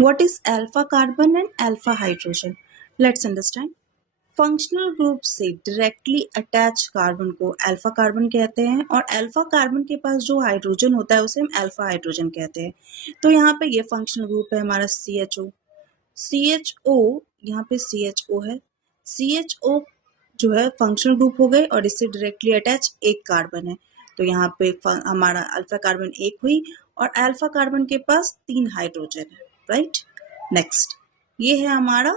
What is alpha carbon and alpha hydrogen? Let's understand. Functional group से directly attach carbon को alpha carbon कहते हैं और alpha carbon के पास जो हाइड्रोजन होता है उसे हम अल्फा हाइड्रोजन कहते हैं। तो यहाँ पे ये फंक्शनल ग्रुप है हमारा CHO यहाँ पे CHO है। CHO जो है फंक्शनल ग्रुप हो गए और इससे डायरेक्टली अटैच एक कार्बन है। तो यहाँ पे हमारा अल्फा कार्बन एक हुई और अल्फा कार्बन के पास 3 हाइड्रोजन है, राइट। नेक्स्ट ये है हमारा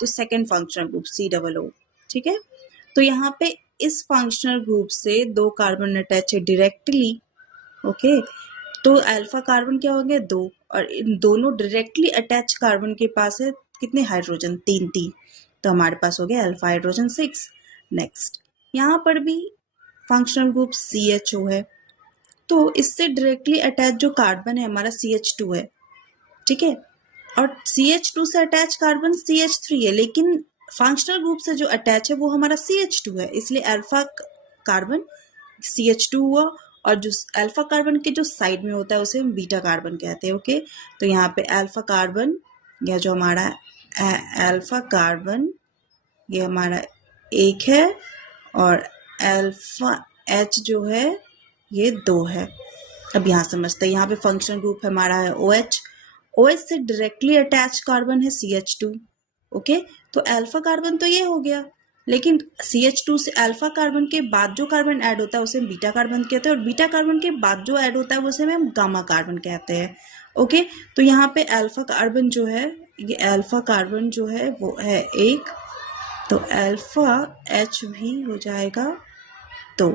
तो सेकेंड फंक्शनल ग्रुप COO, ठीक है। तो यहाँ पे इस फंक्शनल ग्रुप से 2 कार्बन अटैच है डायरेक्टली, ओके। तो अल्फा कार्बन क्या हो गया 2 और इन दोनों डायरेक्टली अटैच कार्बन के पास है कितने हाइड्रोजन 3। तो हमारे पास हो गया अल्फा हाइड्रोजन 6। नेक्स्ट यहाँ पर भी फंक्शनल ग्रुप CHO है, तो इससे डायरेक्टली अटैच जो कार्बन है हमारा CH2 है, ठीक है। और CH2 से अटैच कार्बन CH3 है, लेकिन फंक्शनल ग्रुप से जो अटैच है वो हमारा CH2 है, इसलिए अल्फा कार्बन CH2 हुआ और जो अल्फा कार्बन के जो साइड में होता है उसे हम बीटा कार्बन कहते हैं, ओके। तो यहाँ पे अल्फा कार्बन या जो हमारा अल्फा कार्बन ये हमारा 1 है और अल्फा H जो है ये 2 है। अब यहाँ समझते हैं, यहाँ पे फंक्शनल ग्रुप हमारा है OH से डायरेक्टली अटैच कार्बन है CH2, ओके। तो अल्फा कार्बन तो ये हो गया, लेकिन CH2 से अल्फा कार्बन के बाद जो कार्बन ऐड होता है उसे हम बीटा कार्बन कहते हैं और बीटा कार्बन के बाद जो ऐड होता है उसे हम गामा कार्बन कहते हैं, ओके। तो यहाँ पे अल्फा कार्बन जो है ये अल्फा कार्बन जो है वो है 1, तो अल्फा H भी हो जाएगा 2,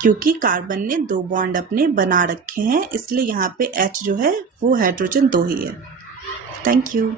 क्योंकि कार्बन ने 2 बॉन्ड अपने बना रखे हैं, इसलिए यहाँ पे H जो है वो हाइड्रोजन 2 ही है। Thank you.